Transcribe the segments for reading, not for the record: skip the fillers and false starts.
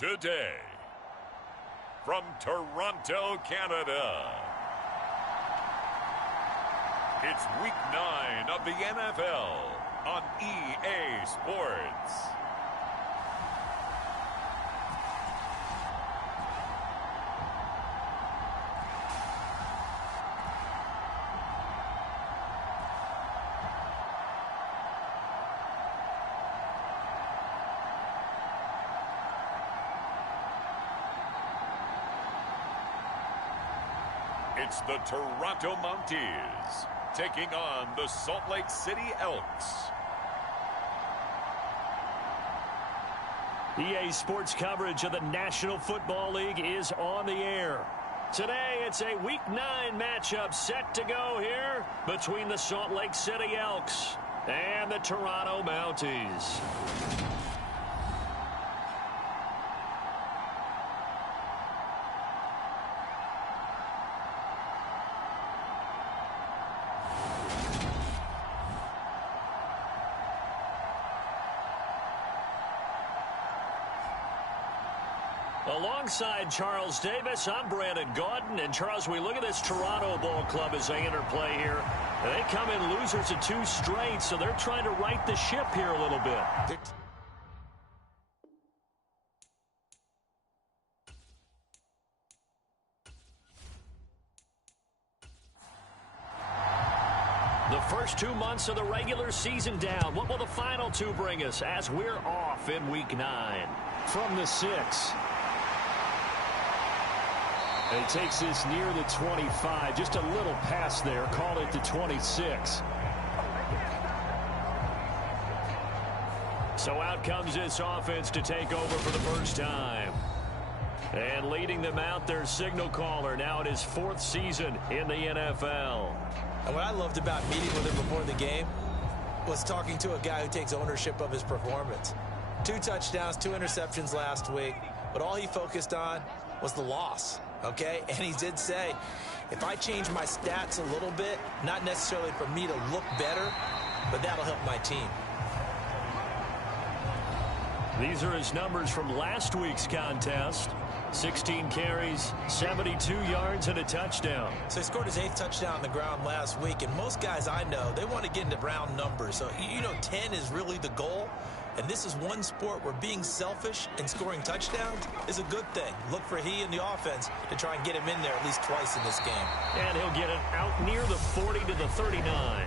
Today, from Toronto, Canada, it's Week 9 of the NFL on EA Sports. It's the Toronto Mounties taking on the Salt Lake City Elks. EA Sports coverage of the National Football League is on the air. Today, it's a Week 9 matchup set to go here between the Salt Lake City Elks and the Toronto Mounties. Alongside Charles Davis, I'm Brandon Gaudin. And Charles, we look at this Toronto Ball Club as they enter play here. They come in losers of 2 straight, so they're trying to right the ship here a little bit. The first 2 months of the regular season down. What will the final 2 bring us as we're off in Week 9? From the 6. And he takes this near the 25. Just a little pass there. Call it the 26. So out comes this offense to take over for the first time. And leading them out, their signal caller now in his 4th season in the NFL. And what I loved about meeting with him before the game was talking to a guy who takes ownership of his performance. 2 touchdowns, 2 interceptions last week, but all he focused on was the loss, okay? And he did say, if I change my stats a little bit, not necessarily for me to look better, but that'll help my team. These are his numbers from last week's contest. 16 carries, 72 yards, and a touchdown. So he scored his 8th touchdown on the ground last week, and most guys I know, they want to get into round numbers. So, 10 is really the goal. And this is one sport where being selfish and scoring touchdowns is a good thing. Look for he and the offense to try and get him in there at least twice in this game. And he'll get it out near the 40 to the 39.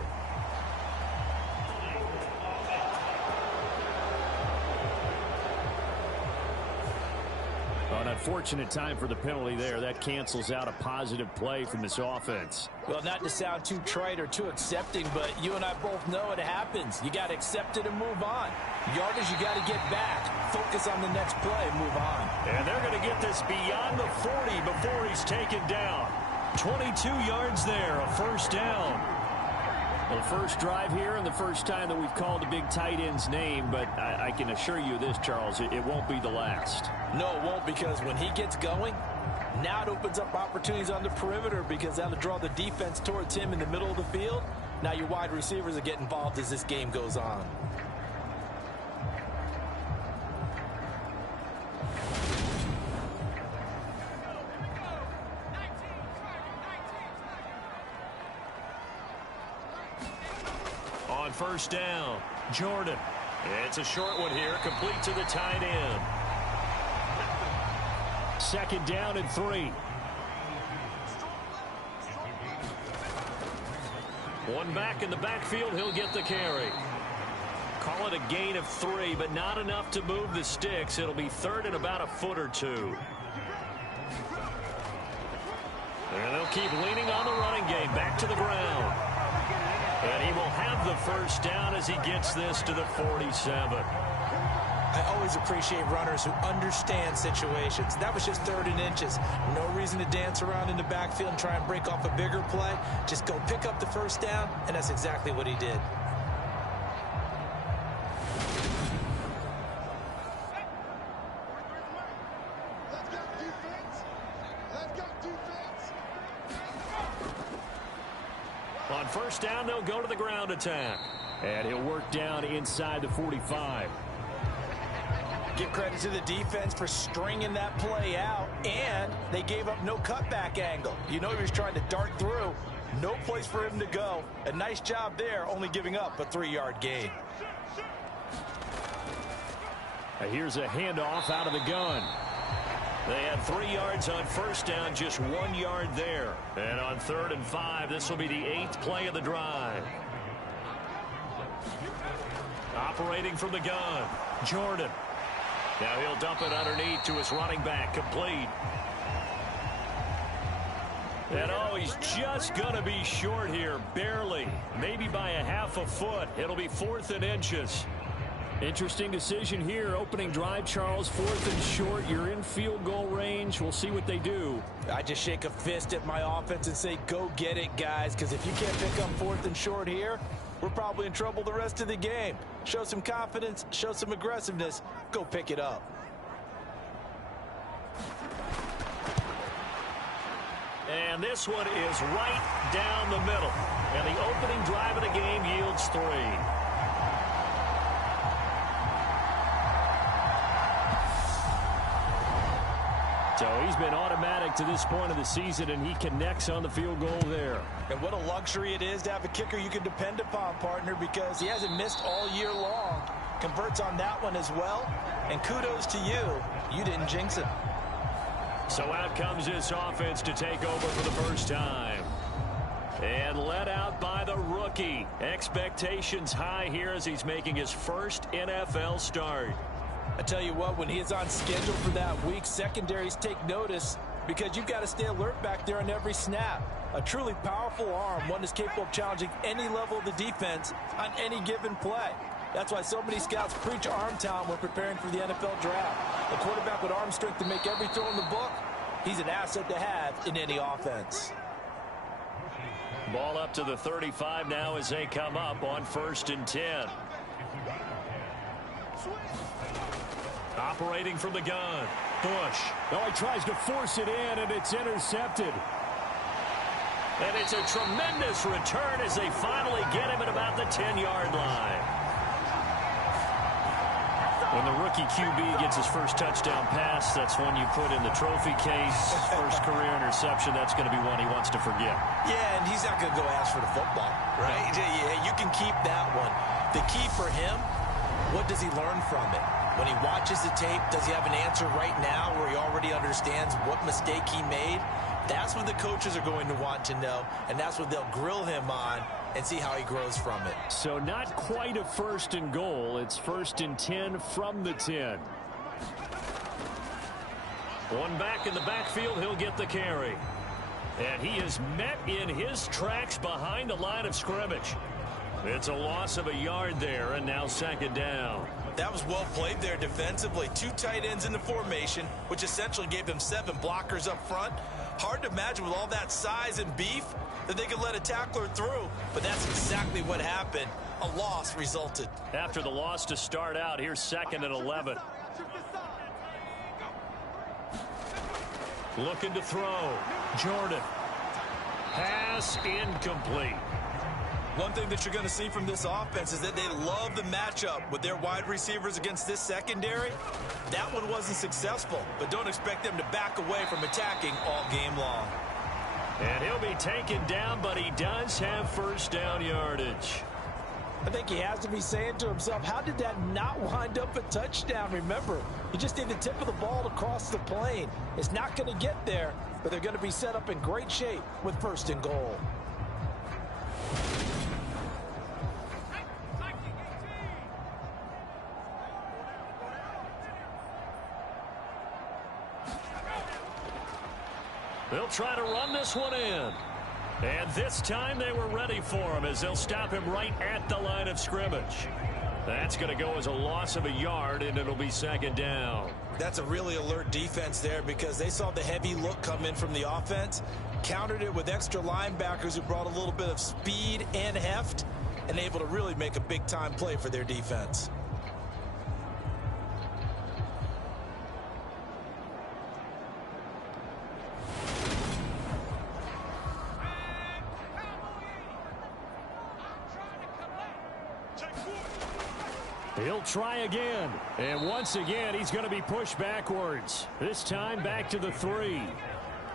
An unfortunate time for the penalty there. That cancels out a positive play from this offense. Well, not to sound too trite or too accepting, but you and I both know it happens. You got to accept it and move on. Yardage, you got to get back. Focus on the next play and move on. And they're going to get this beyond the 40 before he's taken down. 22 yards there, a first down. Well, the first drive here and the first time that we've called a big tight end's name, but I can assure you this, Charles, it won't be the last. No, it won't, because when he gets going, now it opens up opportunities on the perimeter because that'll draw the defense towards him in the middle of the field. Now your wide receivers will get involved as this game goes on. On first down, Jordan. It's a short one here, complete to the tight end. 2nd down and 3. One back in the backfield, he'll get the carry. Call it a gain of 3, but not enough to move the sticks. It'll be 3rd and about a foot or 2. And they'll keep leaning on the running game, back to the ground. And he will have the first down as he gets this to the 47. I always appreciate runners who understand situations. That was just 3rd and inches. No reason to dance around in the backfield and try and break off a bigger play. Just go pick up the first down, and that's exactly what he did. On first down, they'll go to the ground attack. And he'll work down inside the 45. Give credit to the defense for stringing that play out, and they gave up no cutback angle. You know he was trying to dart through. No place for him to go. A nice job there, only giving up a 3-yard gain. Here's a handoff out of the gun. They had 3 yards on first down, just 1 yard there. And on 3rd and 5, this will be the 8th play of the drive. Operating from the gun, Jordan. Now he'll dump it underneath to his running back, complete. And oh, he's just going to be short here, barely. Maybe by a half a foot. It'll be 4th and inches. Interesting decision here. Opening drive, Charles. 4th and short. You're in field goal range. We'll see what they do. I just shake a fist at my offense and say, go get it, guys, because if you can't pick up 4th and short here, we're probably in trouble the rest of the game. Show some confidence, show some aggressiveness, go pick it up. And this one is right down the middle. And the opening drive of the game yields 3. So he's been automatic to this point of the season, and he connects on the field goal there. And what a luxury it is to have a kicker you can depend upon, partner, because he hasn't missed all year long. Converts on that one as well. And kudos to you. You didn't jinx it. So out comes this offense to take over for the first time. And led out by the rookie. Expectations high here as he's making his first NFL start. I tell you what, when he is on schedule for that week, secondaries take notice because you've got to stay alert back there on every snap. A truly powerful arm, one that's capable of challenging any level of the defense on any given play. That's why so many scouts preach arm talent when preparing for the NFL draft. A quarterback with arm strength to make every throw in the book, he's an asset to have in any offense. Ball up to the 35 now as they come up on 1st and 10. Operating from the gun, Bush. Oh, he tries to force it in, and it's intercepted. And it's a tremendous return as they finally get him at about the 10-yard line. When the rookie QB gets his first touchdown pass, that's one you put in the trophy case. First career interception, that's going to be one he wants to forget. Yeah, and he's not going to go ask for the football, right? Yeah, you can keep that one. The key for him, what does he learn from it? When he watches the tape, does he have an answer right now where he already understands what mistake he made? That's what the coaches are going to want to know, and that's what they'll grill him on and see how he grows from it. So not quite a 1st and goal. It's 1st and 10 from the 10. One back in the backfield, he'll get the carry. And he is met in his tracks behind the line of scrimmage. It's a loss of a yard there, and now 2nd down. That was well played there defensively. 2 tight ends in the formation, which essentially gave them 7 blockers up front. Hard to imagine with all that size and beef that they could let a tackler through, but that's exactly what happened. A loss resulted. After the loss to start out, here's 2nd and 11. Looking to throw. Jordan. Pass incomplete. One thing that you're going to see from this offense is that they love the matchup with their wide receivers against this secondary. That one wasn't successful, but don't expect them to back away from attacking all game long. And he'll be taken down, but he does have 1st down yardage. I think he has to be saying to himself, how did that not wind up a touchdown? Remember, he just did the tip of the ball across the plane. It's not going to get there, but they're going to be set up in great shape with 1st and goal. They'll try to run this one in. And this time they were ready for him as they'll stop him right at the line of scrimmage. That's going to go as a loss of a yard, and it'll be 2nd down. That's a really alert defense there because they saw the heavy look come in from the offense, countered it with extra linebackers who brought a little bit of speed and heft, and able to really make a big-time play for their defense. He'll try again. And once again, he's going to be pushed backwards. This time back to the 3.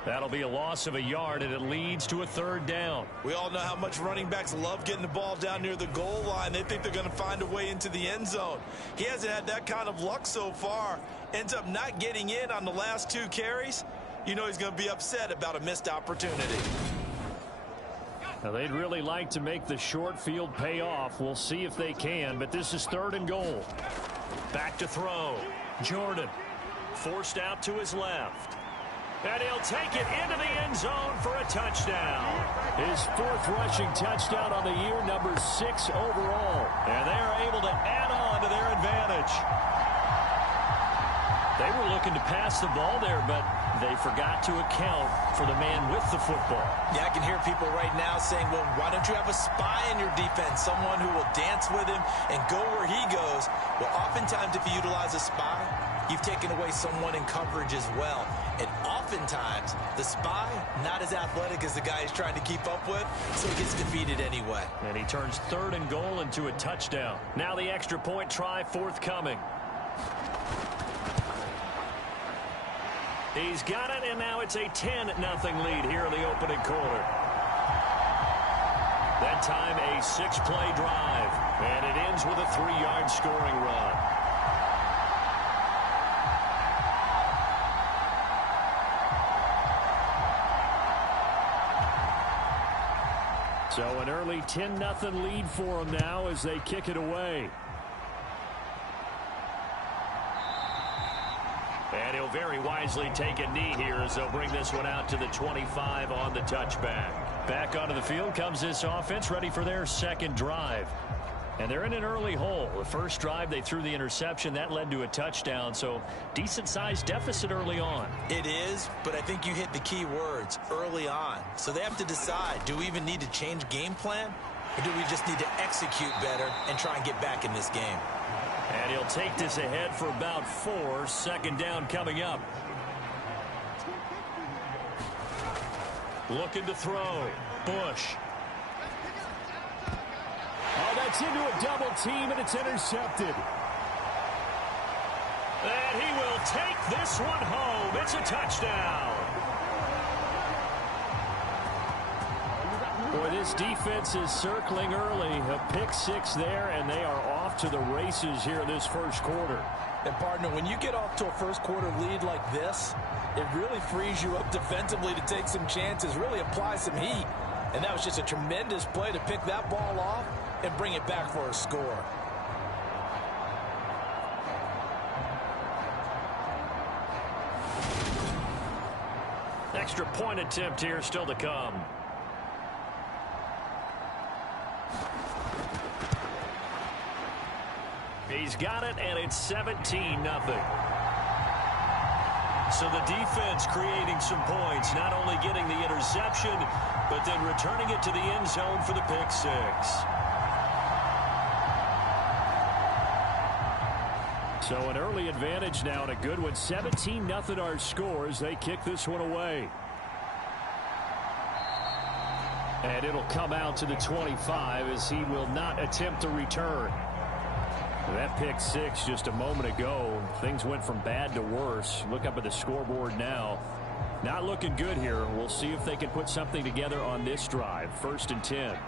That'll be a loss of a yard, and it leads to a 3rd down. We all know how much running backs love getting the ball down near the goal line. They think they're going to find a way into the end zone. He hasn't had that kind of luck so far. Ends up not getting in on the last 2 carries. You know he's going to be upset about a missed opportunity. Now, they'd really like to make the short field pay off. We'll see if they can, but this is 3rd and goal. Back to throw. Jordan forced out to his left. And he'll take it into the end zone for a touchdown. His 4th rushing touchdown on the year, number 6 overall. And they are able to add on to their advantage. They were looking to pass the ball there, but they forgot to account for the man with the football. Yeah, I can hear people right now saying, well, why don't you have a spy in your defense, someone who will dance with him and go where he goes? Well, oftentimes if you utilize a spy, you've taken away someone in coverage as well. And oftentimes, the spy, not as athletic as the guy he's trying to keep up with, so he gets defeated anyway. And he turns 3rd and goal into a touchdown. Now the extra point try forthcoming. He's got it, and now it's a 10-0 lead here in the opening quarter. That time, a 6-play drive, and it ends with a 3-yard scoring run. So an early 10-0 lead for them now as they kick it away. And he'll very wisely take a knee here as they'll bring this one out to the 25 on the touchback. Back onto the field comes this offense, ready for their 2nd drive. And they're in an early hole. The first drive, they threw the interception. That led to a touchdown, so decent-sized deficit early on. It is, but I think you hit the key words, early on. So they have to decide, do we even need to change game plan? Or do we just need to execute better and try and get back in this game? And he'll take this ahead for about 4. 2nd down coming up. Looking to throw. Bush. Oh, that's into a double team, and it's intercepted. And he will take this one home. It's a touchdown. Boy, this defense is circling early. A pick 6 there, and they are off to the races here in this first quarter. And, partner, when you get off to a first quarter lead like this, it really frees you up defensively to take some chances, really apply some heat. And that was just a tremendous play to pick that ball off and bring it back for a score. Extra point attempt here still to come. He's got it, and it's 17-0. So the defense creating some points, not only getting the interception, but then returning it to the end zone for the pick 6. So an early advantage now, and a good one. 17-0 our score as they kick this one away. And it'll come out to the 25 as he will not attempt to return. That pick 6 just a moment ago. Things went from bad to worse. Look up at the scoreboard now. Not looking good here. We'll see if they can put something together on this drive. 1st and 10.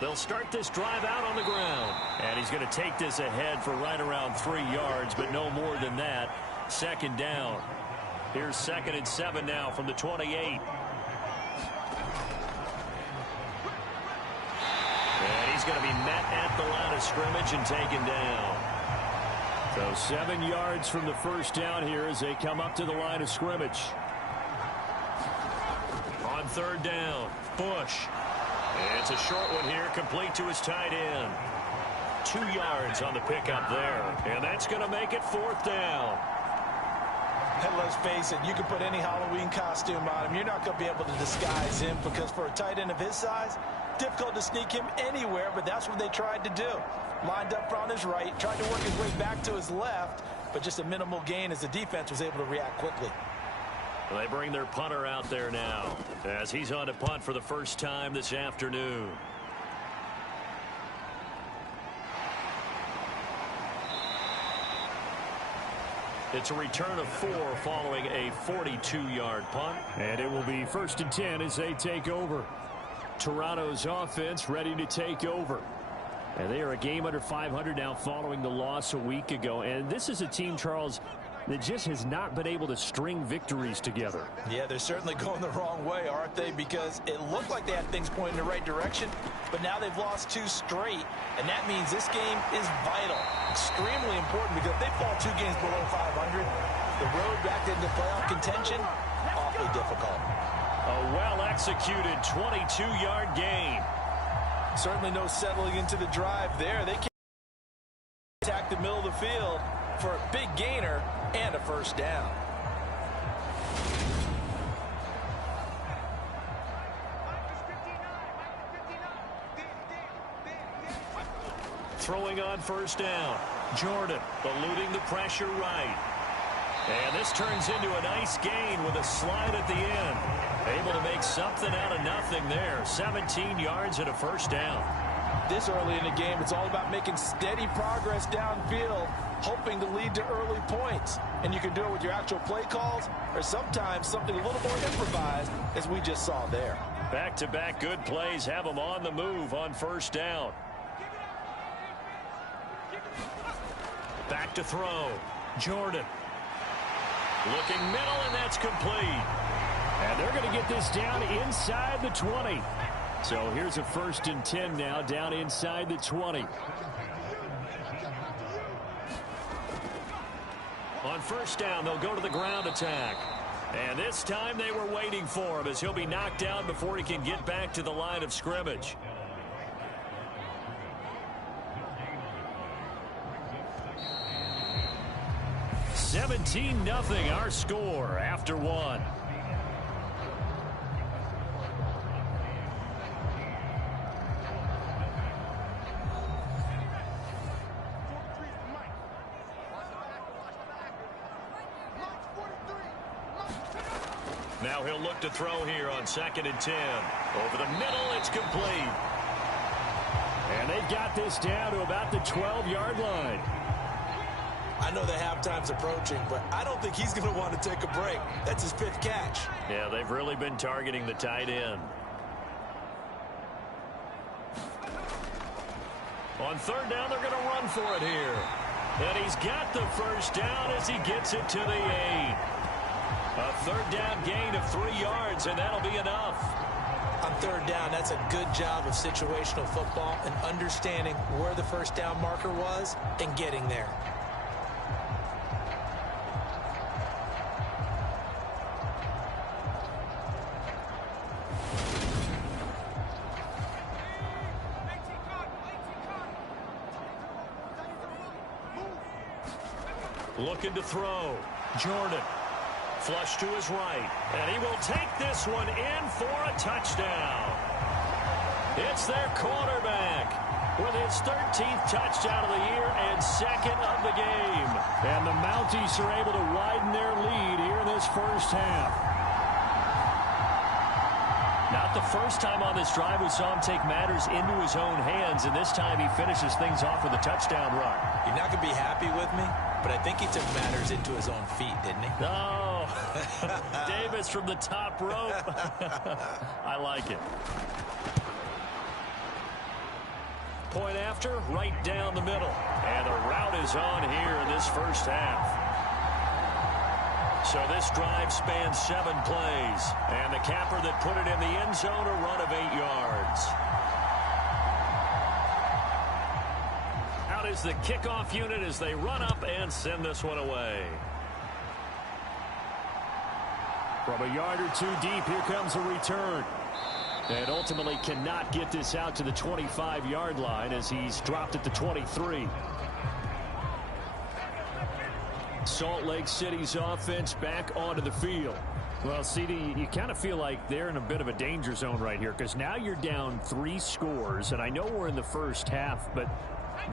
They'll start this drive out on the ground. And he's going to take this ahead for right around 3 yards, but no more than that. 2nd down. Here's 2nd and 7 now from the 28. And he's going to be met at the line of scrimmage and taken down. So 7 yards from the first down here as they come up to the line of scrimmage. On 3rd down, Bush. It's a short one here, complete to his tight end. 2 yards on the pickup there. And that's going to make it 4th down. And let's face it, you can put any Halloween costume on him. You're not going to be able to disguise him because for a tight end of his size, difficult to sneak him anywhere, but that's what they tried to do. Lined up on his right, tried to work his way back to his left, but just a minimal gain as the defense was able to react quickly. They bring their punter out there now as he's on to punt for the first time this afternoon. It's a return of 4 following a 42-yard punt. And it will be 1st and 10 as they take over. Toronto's offense ready to take over. And they are a game under 500 now following the loss a week ago. And this is a team, Charles, that just has not been able to string victories together. Yeah, they're certainly going the wrong way, aren't they? Because it looked like they had things pointing in the right direction, but now they've lost 2 straight, and that means this game is vital, extremely important, because if they fall 2 games below 500, the road back into playoff contention, awfully difficult. A well-executed 22-yard gain. Certainly no settling into the drive there. They can attack the middle of the field for a big gainer and a first down. Throwing on first down. Jordan eluding the pressure right. And this turns into a nice gain with a slide at the end. Able to make something out of nothing there. 17 yards and a first down. This early in the game, it's all about making steady progress downfield, hoping to lead to early points. And you can do it with your actual play calls or sometimes something a little more improvised, as we just saw there. Back-to-back good plays have them on the move on first down. Back to throw. Jordan. Looking middle, and that's complete. And they're going to get this down inside the 20. So here's a 1st and 10 now down inside the 20. On first down, they'll go to the ground attack. And this time they were waiting for him as he'll be knocked down before he can get back to the line of scrimmage. (17-0) our score after 1. Now he'll look to throw here on 2nd and 10. Over the middle, it's complete. And they've got this down to about the 12-yard line. I know the halftime's approaching, but I don't think he's going to want to take a break. That's his 5th catch. Yeah, they've really been targeting the tight end. On 3rd down, they're going to run for it here. And he's got the first down as he gets it to the 8. A 3rd down gain of 3 yards, and that'll be enough. On 3rd down, that's a good job of situational football and understanding where the first down marker was and getting there. Looking to throw. Jordan. Flush to his right. And he will take this one in for a touchdown. It's their quarterback with his 13th touchdown of the year and 2nd of the game. And the Mounties are able to widen their lead here in this first half. Not the first time on this drive we saw him take matters into his own hands, and this time he finishes things off with a touchdown run. You're not going to be happy with me, but I think he took matters into his own feet, didn't he? No. Davis from the top rope. I like it. Point after, right down the middle. And the route is on here in this first half. So this drive spans 7 plays. And the capper that put it in the end zone, a run of 8 yards. Out is the kickoff unit as they run up and send this one away. From a yard or 2 deep, here comes a return. And ultimately cannot get this out to the 25-yard line as he's dropped at the 23. Salt Lake City's offense back onto the field. Well, CD, you kind of feel like they're in a bit of a danger zone right here because now you're down 3 scores, and I know we're in the first half, but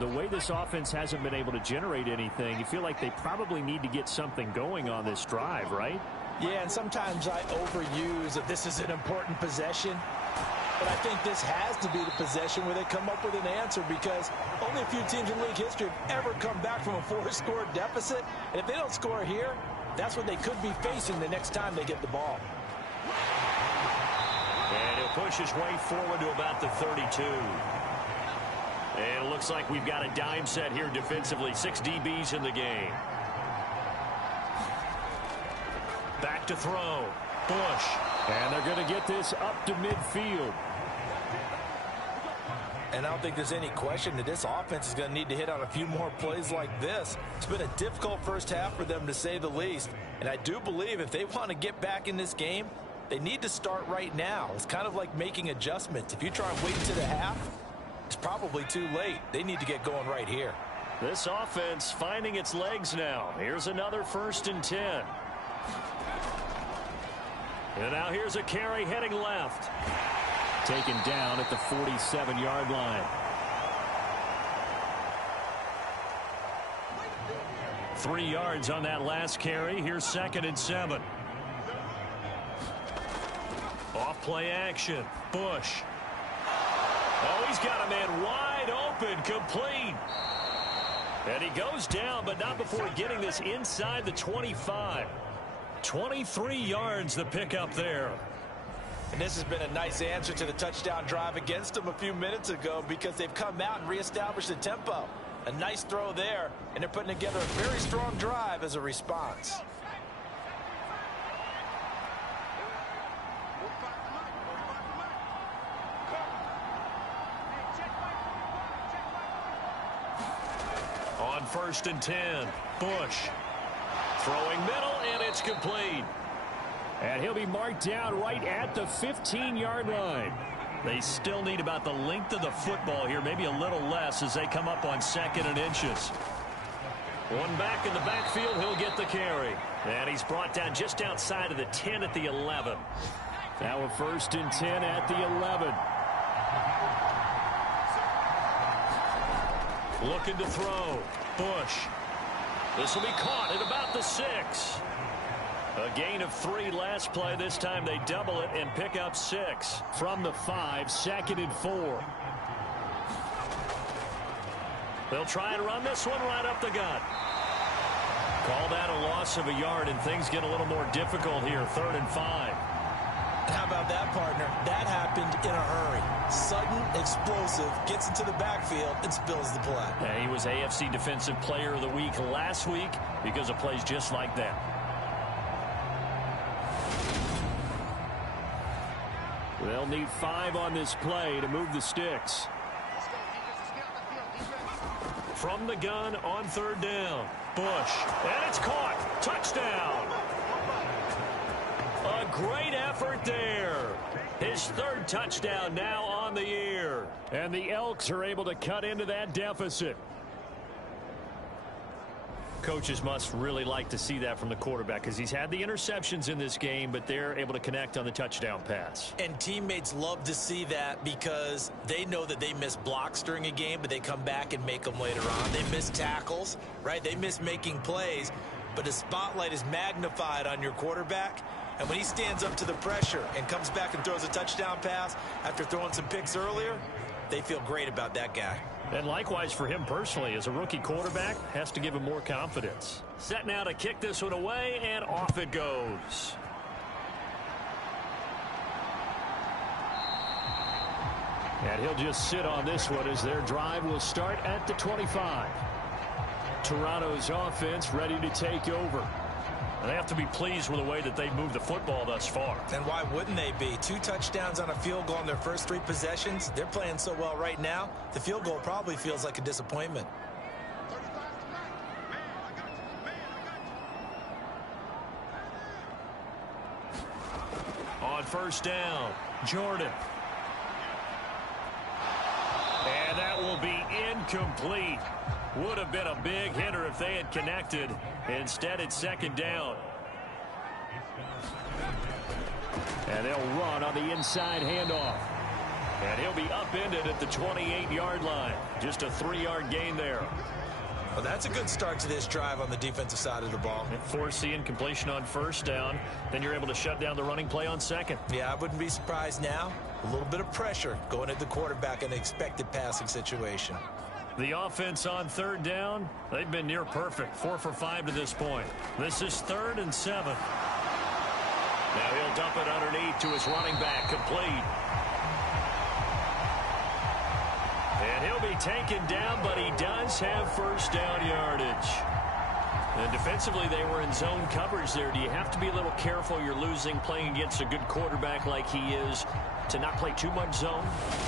the way this offense hasn't been able to generate anything, you feel like they probably need to get something going on this drive, right? Yeah, and sometimes I overuse that this is an important possession. But I think this has to be the possession where they come up with an answer, because only a few teams in league history have ever come back from a 4-score deficit. And if they don't score here, that's what they could be facing the next time they get the ball. And he'll push his way forward to about the 32. And it looks like we've got a dime set here defensively. 6 DBs in the game. Back to throw. Bush. And they're going to get this up to midfield. And I don't think there's any question that this offense is going to need to hit on a few more plays like this. It's been a difficult first half for them, to say the least. And I do believe if they want to get back in this game, they need to start right now. It's kind of like making adjustments. If you try and wait to the half, it's probably too late. They need to get going right here. This offense finding its legs now. Here's another 1st and 10. And now here's a carry heading left. Taken down at the 47-yard line. 3 yards on that last carry. Here's 2nd and 7. Off play action. Bush. Oh, he's got a man wide open, complete. And he goes down, but not before getting this inside the 25. 23 yards the pickup there. And this has been a nice answer to the touchdown drive against them a few minutes ago, because they've come out and reestablished the tempo. A nice throw there, and they're putting together a very strong drive as a response. On 1st and 10, Bush. Throwing middle, and it's complete. And he'll be marked down right at the 15-yard line. They still need about the length of the football here, maybe a little less, as they come up on 2nd and inches. One back in the backfield, he'll get the carry. And he's brought down just outside of the 10 at the 11. Now a 1st and 10 at the 11. Looking to throw. Bush. This will be caught at about the 6. A gain of 3 last play. This time they double it and pick up 6. From the 5, 2nd and 4. They'll try and run this one right up the gut. Call that a loss of a yard, and things get a little more difficult here. 3rd and 5. How about that, partner? That happened in a hurry. Sudden, explosive, gets into the backfield and spills the play. Yeah, he was AFC Defensive Player of the Week last week because of plays just like that. They'll need 5 on this play to move the sticks. From the gun on 3rd down. Bush. And it's caught. Touchdown. A great effort there. His 3rd touchdown now on the year. And the Elks are able to cut into that deficit. Coaches must really like to see that from the quarterback, because he's had the interceptions in this game, but they're able to connect on the touchdown pass. And teammates love to see that, because they know that they miss blocks during a game, but they come back and make them later on. They miss tackles, right? They miss making plays, but the spotlight is magnified on your quarterback. And when he stands up to the pressure and comes back and throws a touchdown pass after throwing some picks earlier, they feel great about that guy. And likewise for him personally, as a rookie quarterback, has to give him more confidence. Set now to kick this one away, and off it goes. And he'll just sit on this one as their drive will start at the 25. Toronto's offense ready to take over. And they have to be pleased with the way that they've moved the football thus far. And why wouldn't they be? 2 touchdowns on a field goal in their first 3 possessions. They're playing so well right now, the field goal probably feels like a disappointment. On 1st down, Jordan. And that will be incomplete. Would have been a big hitter if they had connected. Instead, it's 2nd down. And they'll run on the inside handoff. And he'll be upended at the 28-yard line. Just a 3-yard gain there. Well, that's a good start to this drive on the defensive side of the ball. Force the incompletion on first down. Then you're able to shut down the running play on second. Yeah, I wouldn't be surprised now. A little bit of pressure going at the quarterback in an expected passing situation. The offense on third down, they've been near perfect. 4 for 5 to this point. This is 3rd and 7. Now he'll dump it underneath to his running back, complete. And he'll be taken down, but he does have first down yardage. And defensively, they were in zone coverage there. Do you have to be a little careful? You're losing playing against a good quarterback like he is to not play too much zone?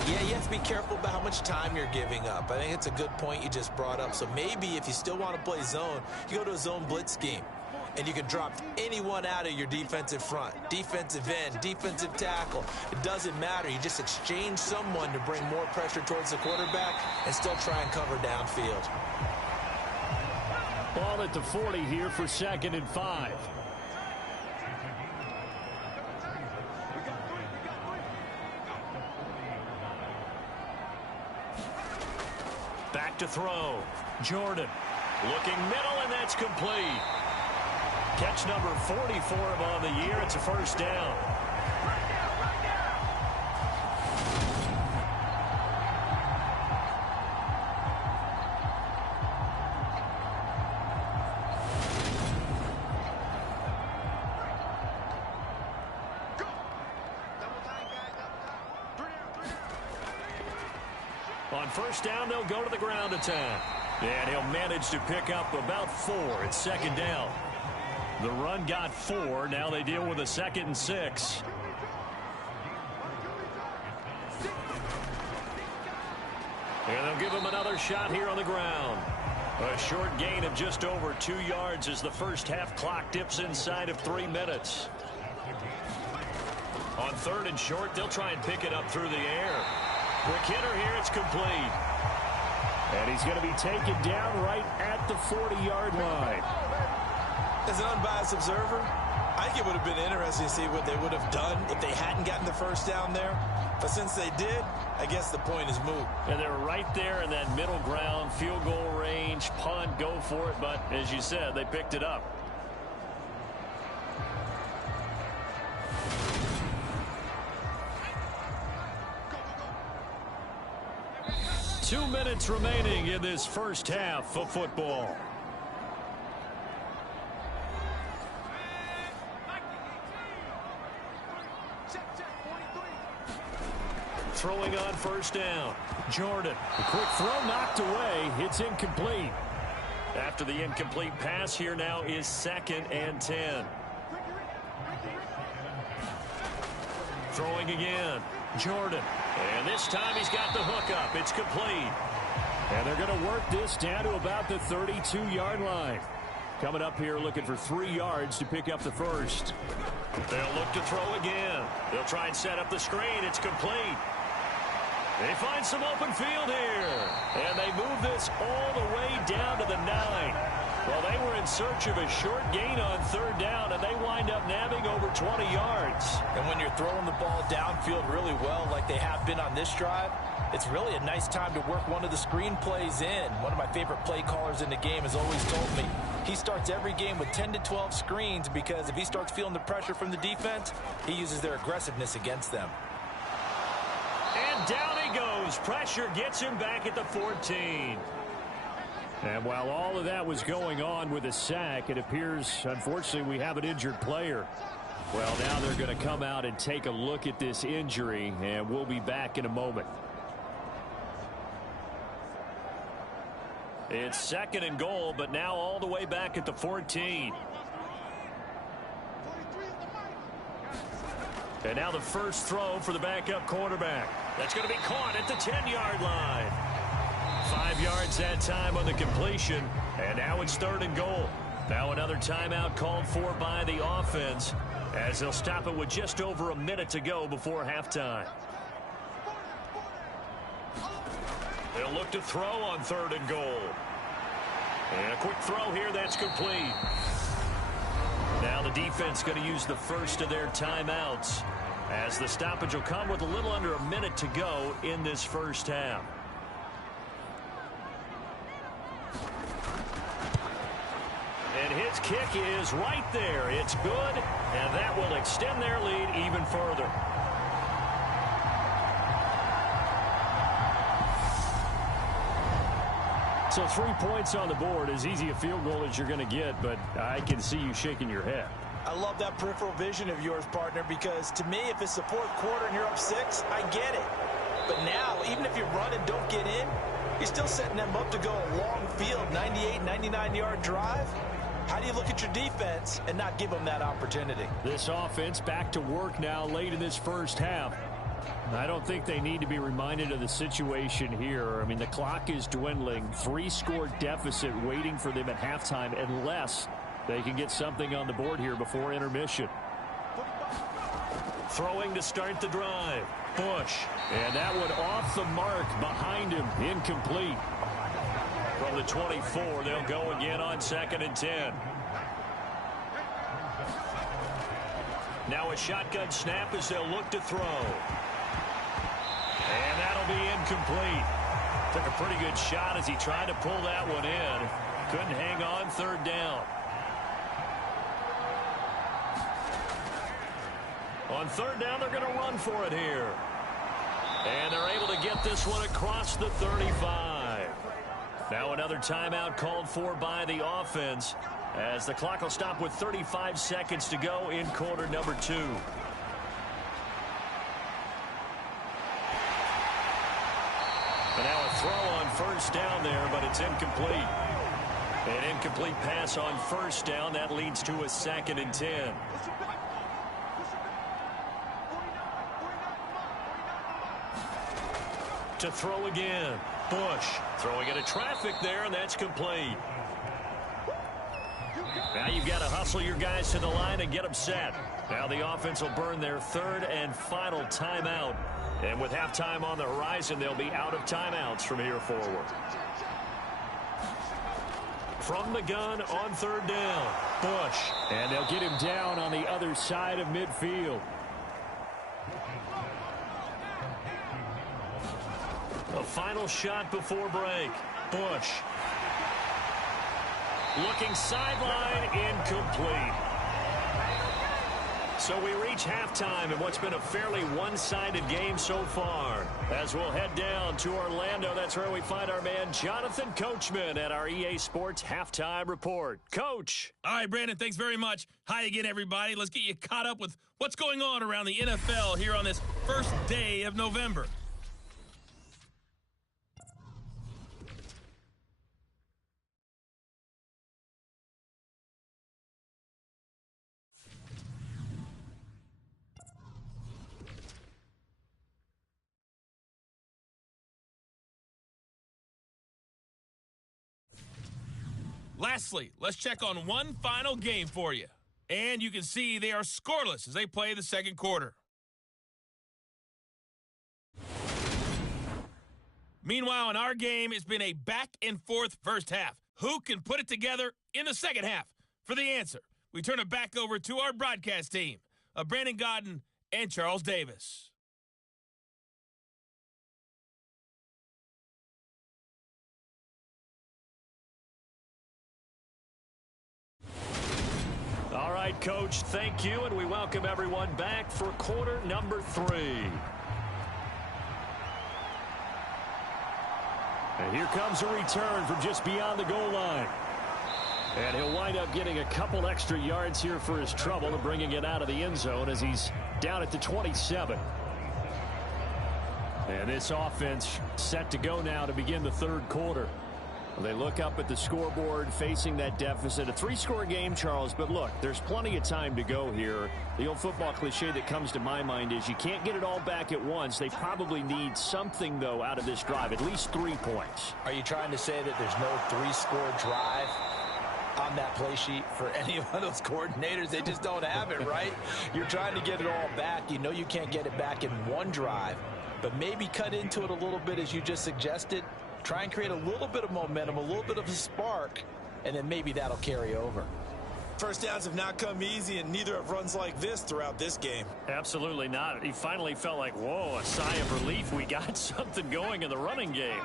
Yeah, you have to be careful about how much time you're giving up. I think it's a good point you just brought up. So maybe if you still want to play zone, you go to a zone blitz scheme. And you can drop anyone out of your defensive front, defensive end, defensive tackle. It doesn't matter. You just exchange someone to bring more pressure towards the quarterback and still try and cover downfield. Ball at the 40 here for 2nd and 5. Back to throw. Jordan looking middle, and that's complete. Catch number 40 for him on the year. It's a first down. On first down, they'll go to the ground attack. And he'll manage to pick up about 4. It's 2nd down. The run got 4. Now they deal with a 2nd and 6. And they'll give him another shot here on the ground. A short gain of just over 2 yards as the first half clock dips inside of 3 minutes. On 3rd and short, they'll try and pick it up through the air. Quick hitter here, it's complete. And he's going to be taken down right at the 40-yard line. As an unbiased observer, I think it would have been interesting to see what they would have done if they hadn't gotten the first down there. But since they did, I guess the point is moot. And they're right there in that middle ground, field goal range, punt, go for it. But as you said, they picked it up. Two minutes remaining in this first half of football. Throwing on first down. Jordan. A quick throw knocked away. It's incomplete. After the incomplete pass, here now is 2nd and 10. Throwing again. Jordan. And this time he's got the hook up. It's complete. And they're going to work this down to about the 32-yard line. Coming up here looking for 3 yards to pick up the first. They'll look to throw again. They'll try and set up the screen. It's complete. They find some open field here. And they move this all the way down to the 9. Well, they were in search of a short gain on 3rd down, and they wind up nabbing over 20 yards. And when you're throwing the ball downfield really well like they have been on this drive, it's really a nice time to work one of the screen plays in. One of my favorite play callers in the game has always told me he starts every game with 10 to 12 screens because if he starts feeling the pressure from the defense, he uses their aggressiveness against them. And down he goes. Pressure gets him back at the 14. And while all of that was going on with a sack, it appears, unfortunately, we have an injured player. Well, now they're going to come out and take a look at this injury, and we'll be back in a moment. It's 2nd and goal, but now all the way back at the 14. And now the first throw for the backup quarterback. That's going to be caught at the 10-yard line. 5 yards that time on the completion, and now it's 3rd and goal. Now another timeout called for by the offense as they'll stop it with just over a minute to go before halftime. They'll look to throw on 3rd and goal. And a quick throw here, that's complete. Now the defense going to use the first of their timeouts as the stoppage will come with a little under a minute to go in this first half. kick is right there. It's good, and that will extend their lead even further. So 3 points on the board, as easy a field goal as you're going to get, but I can see you shaking your head. I love that peripheral vision of yours, partner, because to me, if it's the fourth quarter and you're up 6, I get it. But now, even if you run and don't get in, you're still setting them up to go a long field, 98, 99-yard drive. How do you look at your defense and not give them that opportunity? This offense back to work now late in this first half. I don't think they need to be reminded of the situation here. I mean, the clock is dwindling. 3-score deficit waiting for them at halftime unless they can get something on the board here before intermission. Throwing to start the drive. Bush. And that one off the mark behind him. Incomplete. From the 24, they'll go again on 2nd and 10. Now a shotgun snap as they'll look to throw. And that'll be incomplete. Took a pretty good shot as he tried to pull that one in. Couldn't hang on 3rd down. On 3rd down, they're going to run for it here. And they're able to get this one across the 35. Now another timeout called for by the offense as the clock will stop with 35 seconds to go in quarter number 2. And now a throw on 1st down there, but it's incomplete. An incomplete pass on 1st down. That leads to a 2nd and 10. To throw again. Bush throwing into traffic there, and that's complete. Now you've got to hustle your guys to the line and get them set. Now the offense will burn their 3rd and final timeout. And with halftime on the horizon, they'll be out of timeouts from here forward. From the gun on 3rd down. Bush. And they'll get him down on the other side of midfield. A final shot before break. Bush. Looking sideline, incomplete. So we reach halftime in what's been a fairly one-sided game so far. As we'll head down to Orlando, that's where we find our man Jonathan Coachman at our EA Sports Halftime Report. Coach. All right, Brandon, thanks very much. Hi again, everybody. Let's get you caught up with what's going on around the NFL here on this first day of November. Lastly, let's check on one final game for you. And you can see they are scoreless as they play the 2nd quarter. Meanwhile, in our game, it's been a back-and-forth first half. Who can put it together in the 2nd half? For the answer, we turn it back over to our broadcast team of Brandon Godden and Charles Davis. All right, Coach, thank you, and we welcome everyone back for quarter number 3. And here comes a return from just beyond the goal line. And he'll wind up getting a couple extra yards here for his trouble and bringing it out of the end zone as he's down at the 27. And this offense set to go now to begin the 3rd quarter. They look up at the scoreboard facing that deficit. A 3-score game, Charles, but look, there's plenty of time to go here. The old football cliche that comes to my mind is you can't get it all back at once. They probably need something, though, out of this drive, at least 3 points. Are you trying to say that there's no 3-score drive on that play sheet for any of those coordinators? They just don't have it, right? You're trying to get it all back. You know you can't get it back in one drive, but maybe cut into it a little bit as you just suggested. Try and create a little bit of momentum, a little bit of a spark, and then maybe that'll carry over. First downs have not come easy, and neither have runs like this throughout this game. Absolutely not. He finally felt like, whoa, a sigh of relief. We got something going in the running game.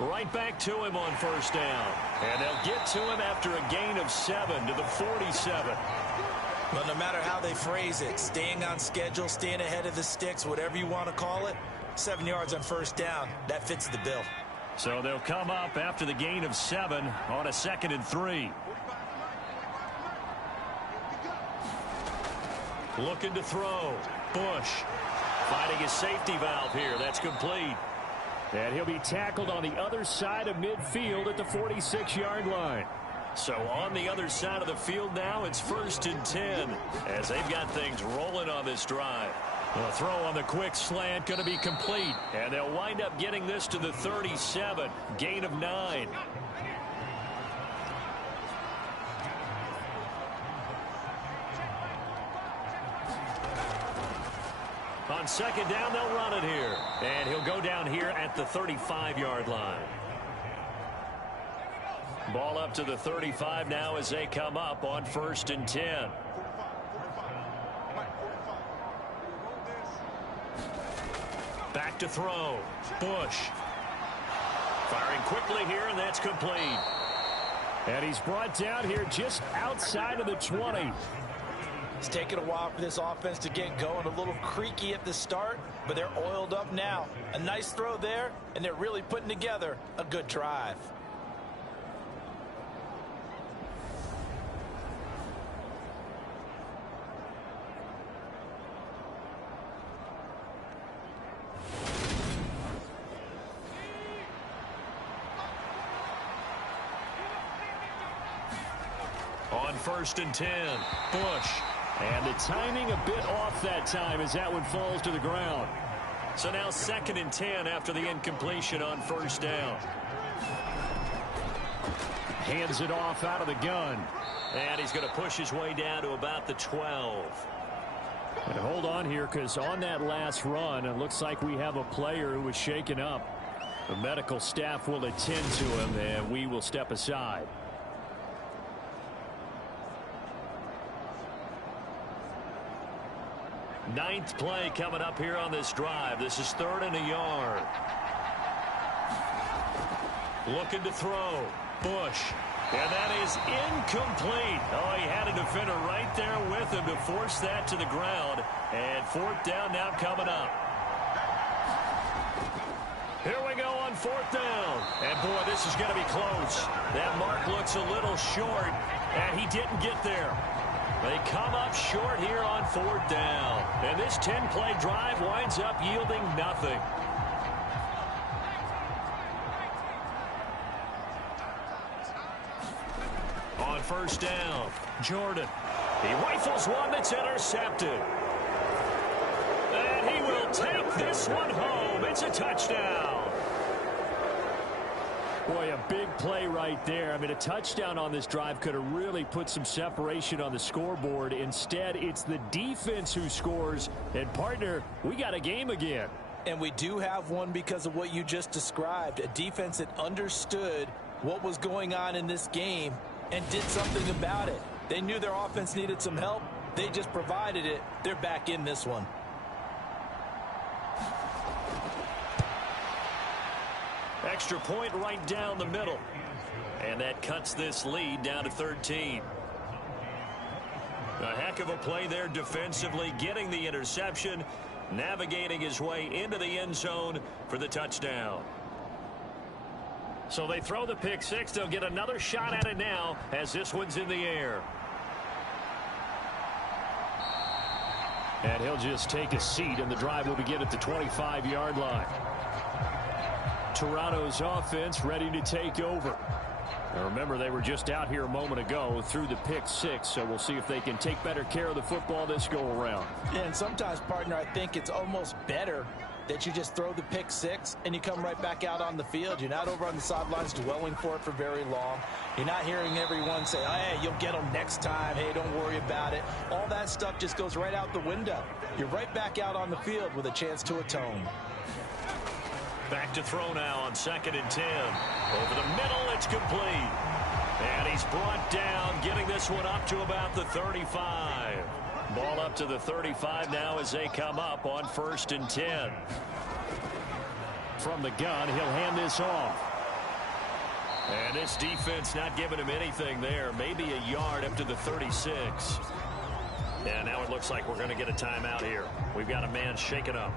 Right back to him on first down. And they'll get to him after a gain of 7 to the 47. But no matter how they phrase it, staying on schedule, staying ahead of the sticks, whatever you want to call it, 7 yards on first down, that fits the bill. So they'll come up after the gain of 7 on a 2nd and 3. Looking to throw. Bush finding his safety valve here. That's complete. And he'll be tackled on the other side of midfield at the 46-yard line. So on the other side of the field now, it's 1st and 10 as they've got things rolling on this drive. The throw on the quick slant going to be complete. And they'll wind up getting this to the 37. Gain of 9. On 2nd down, they'll run it here. And he'll go down here at the 35-yard line. Ball up to the 35 now as they come up on 1st and 10. Back to throw. Bush. Firing quickly here, and that's complete. And he's brought down here just outside of the 20. It's taken a while for this offense to get going. A little creaky at the start, but they're oiled up now. A nice throw there, and they're really putting together a good drive. On 1st and 10, Bush. And the timing a bit off that time as that one falls to the ground. So now 2nd and 10 after the incompletion on 1st down. Hands it off out of the gun. And he's going to push his way down to about the 12. And hold on here, because on that last run, it looks like we have a player who was shaken up. The medical staff will attend to him, and we will step aside. Ninth play coming up here on this drive. This is 3rd and a yard. Looking to throw. Bush. And that is incomplete. Oh, he had a defender right there with him to force that to the ground. And 4th down now coming up. Here we go on 4th down. And, boy, this is going to be close. That mark looks a little short, and he didn't get there. They come up short here on 4th down. And this 10-play drive winds up yielding nothing. On 1st down, Jordan. He rifles one that's intercepted. And he will take this one home. It's a touchdown. Boy, a big play right there. I mean, a touchdown on this drive could have really put some separation on the scoreboard. Instead, it's the defense who scores. And, partner, we got a game again. And we do have one because of what you just described. A defense that understood what was going on in this game and did something about it. They knew their offense needed some help. They just provided it. They're back in this one. Extra point right down the middle. And that cuts this lead down to 13. A heck of a play there defensively, getting the interception, navigating his way into the end zone for the touchdown. So they throw the pick six. They'll get another shot at it now as this one's in the air. And he'll just take a seat, and the drive will begin at the 25-yard line. Toronto's offense ready to take over. Now remember, they were just out here a moment ago through the pick six, so we'll see if they can take better care of the football this go around. Yeah, and sometimes, partner, I think it's almost better that you just throw the pick six and you come right back out on the field. You're not over on the sidelines dwelling for it for very long. You're not hearing everyone say, hey, you'll get them next time. Hey, don't worry about it. All that stuff just goes right out the window. You're right back out on the field with a chance to atone. Back to throw now on 2nd and 10. Over the middle, it's complete. And he's brought down, getting this one up to about the 35. Ball up to the 35 now as they come up on 1st and 10. From the gun, he'll hand this off. And this defense not giving him anything there. Maybe a yard up to the 36. And now it looks like we're going to get a timeout here. We've got a man shaken up.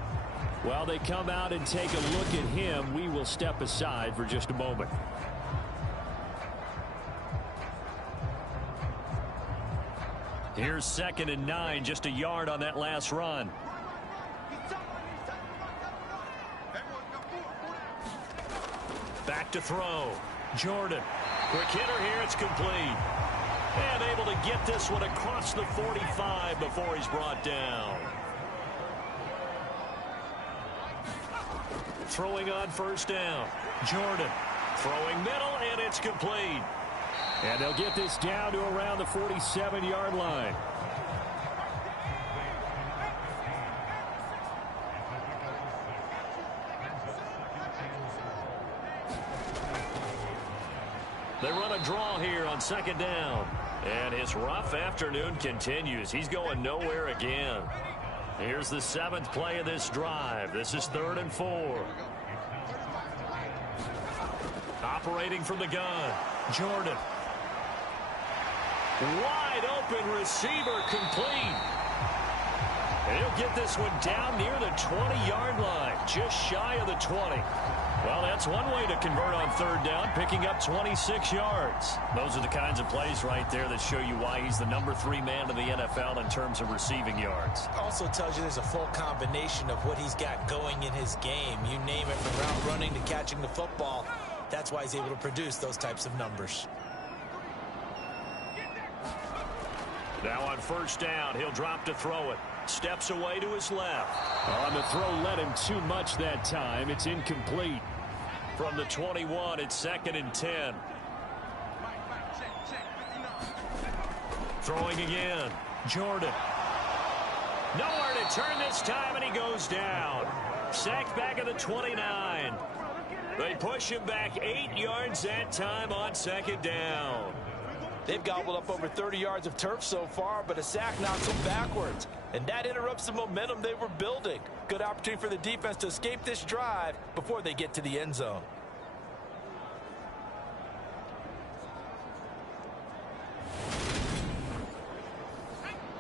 While they come out and take a look at him, we will step aside for just a moment. Here's 2nd and 9, just a yard on that last run. Back to throw. Jordan. Quick hitter here. It's complete. And able to get this one across the 45 before he's brought down. Throwing on 1st down. Jordan. Throwing middle, and it's complete. And they'll get this down to around the 47-yard line. They run a draw here on 2nd down. And his rough afternoon continues. He's going nowhere again. Here's the 7th play of this drive. This is 3rd and 4. Operating from the gun. Jordan. Wide open receiver complete. And he'll get this one down near the 20-yard line. Just shy of the 20. Well, that's one way to convert on 3rd down, picking up 26 yards. Those are the kinds of plays right there that show you why he's the number 3 man in the NFL in terms of receiving yards. Also tells you there's a full combination of what he's got going in his game. You name it, from route running to catching the football. That's why he's able to produce those types of numbers. Now on 1st down, he'll drop to throw it. Steps away to his left. On the throw, led him too much that time. It's incomplete. From the 21, it's 2nd and 10. Throwing again. Jordan. Nowhere to turn this time, and he goes down. Sacked back at the 29. They push him back 8 yards that time on 2nd down. They've gobbled up over 30 yards of turf so far, but a sack knocks them backwards. And that interrupts the momentum they were building. Good opportunity for the defense to escape this drive before they get to the end zone.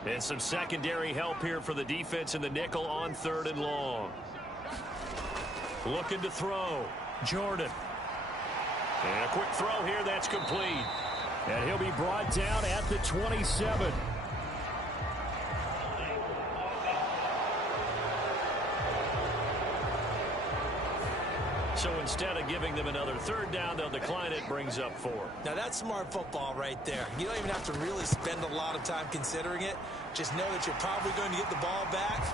And some secondary help here for the defense in the nickel on 3rd and long. Looking to throw. Jordan. And a quick throw here that's complete. And he'll be brought down at the 27. So instead of giving them another 3rd down, they'll decline it, brings up 4. Now that's smart football right there. You don't even have to really spend a lot of time considering it. Just know that you're probably going to get the ball back.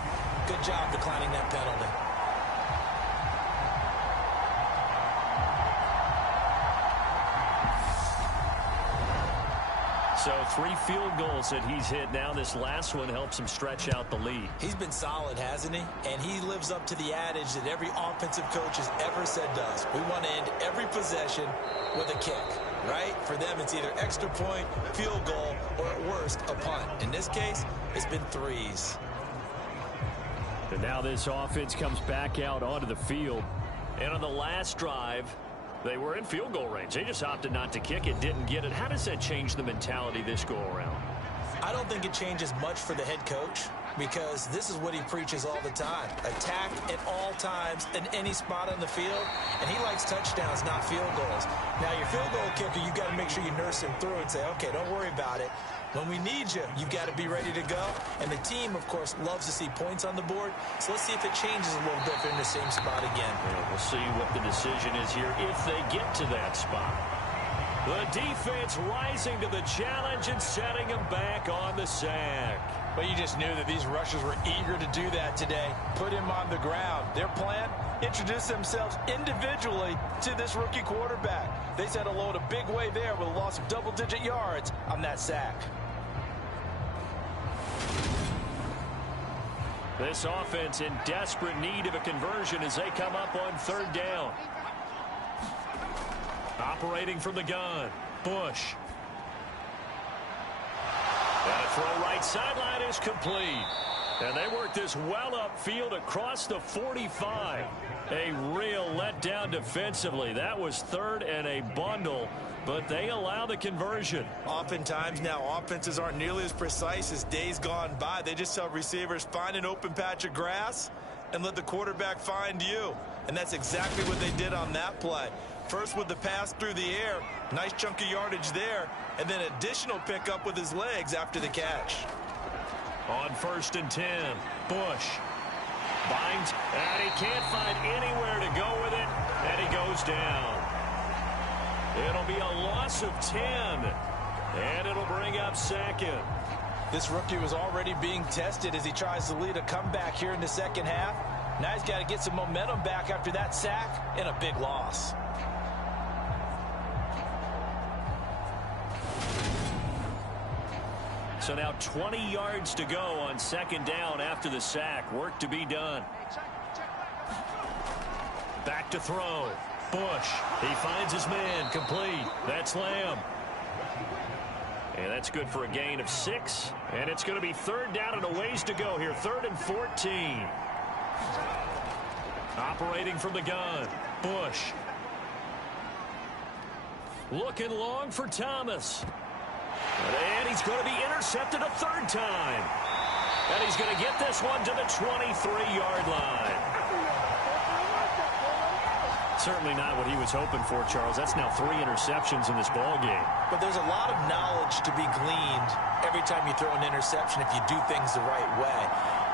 Good job declining that penalty. So 3 field goals that he's hit now. This last one helps him stretch out the lead. He's been solid, hasn't he? And he lives up to the adage that every offensive coach has ever said does. We want to end every possession with a kick, right? For them, it's either extra point, field goal, or at worst, a punt. In this case, it's been 3s. And now this offense comes back out onto the field. And on the last drive, they were in field goal range. They just opted not to kick it, didn't get it. How does that change the mentality this go-around? I don't think it changes much for the head coach, because this is what he preaches all the time. Attack at all times in any spot on the field, and he likes touchdowns, not field goals. Now, your field goal kicker, you've got to make sure you nurse him through and say, okay, don't worry about it. When we need you, you've got to be ready to go. And the team, of course, loves to see points on the board. So let's see if it changes a little bit if they're in the same spot again. Yeah, we'll see what the decision is here if they get to that spot. The defense rising to the challenge and setting them back on the sack. But you just knew that these rushers were eager to do that today. Put him on the ground. Their plan, introduce themselves individually to this rookie quarterback. They set a load a big way there with a loss of double-digit yards on that sack. This offense in desperate need of a conversion as they come up on 3rd down. Operating from the gun, Bush. And a throw right sideline is complete. And they work this well upfield across the 45. A real letdown defensively. That was third and a bundle, but they allow the conversion. Oftentimes now, offenses aren't nearly as precise as days gone by. They just tell receivers, find an open patch of grass and let the quarterback find you. And that's exactly what they did on that play. First with the pass through the air, nice chunk of yardage there, and then additional pickup with his legs after the catch. On 1st and 10, Bush binds, and he can't find anywhere to go with it, and he goes down. It'll be a loss of 10, and it'll bring up 2nd. This rookie was already being tested as he tries to lead a comeback here in the second half. Now he's got to get some momentum back after that sack and a big loss. So now 20 yards to go on 2nd down after the sack. Work to be done. Back to throw. Bush. He finds his man. Complete. That's Lamb. And that's good for a gain of 6. And it's going to be 3rd down and a ways to go here. 3rd and 14. Operating from the gun. Bush. Looking long for Thomas. And he's going to be intercepted a 3rd time. And he's going to get this one to the 23-yard line. Certainly not what he was hoping for, Charles. That's now 3 interceptions in this ball game. But there's a lot of knowledge to be gleaned every time you throw an interception if you do things the right way.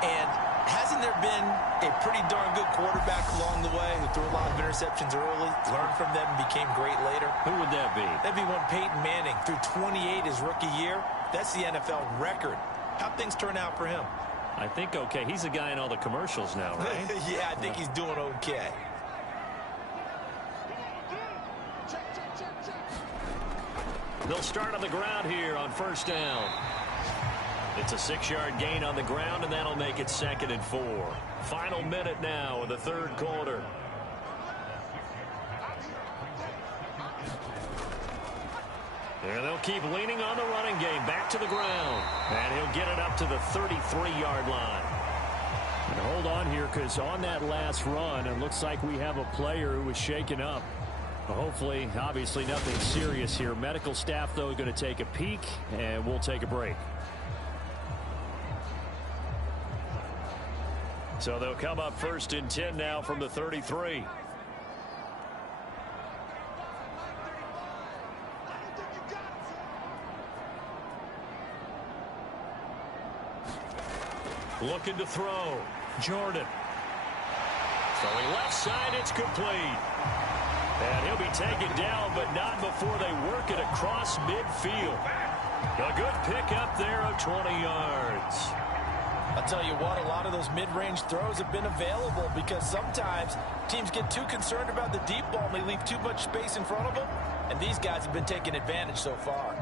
And hasn't there been a pretty darn good quarterback along the way who threw a lot of interceptions early, learned from them, and became great later? Who would that be? That'd be one Peyton Manning threw 28 his rookie year. That's the NFL record. How'd things turn out for him? I think okay. He's the guy in all the commercials now, right? Yeah, I think he's doing okay. They'll start on the ground here on 1st down. It's a 6-yard gain on the ground, and that'll make it 2nd and 4. Final minute now of the 3rd quarter. And they'll keep leaning on the running game. Back to the ground. And he'll get it up to the 33-yard line. And hold on here, because on that last run, it looks like we have a player who was shaken up. Hopefully, obviously, nothing serious here. Medical staff, though, going to take a peek, and we'll take a break. So they'll come up 1st and 10 now from the 33. Looking to throw. Jordan. Throwing left side, it's complete. And he'll be taken down, but not before they work it across midfield. A good pickup there of 20 yards. I'll tell you what, a lot of those mid-range throws have been available because sometimes teams get too concerned about the deep ball and they leave too much space in front of them, and these guys have been taking advantage so far.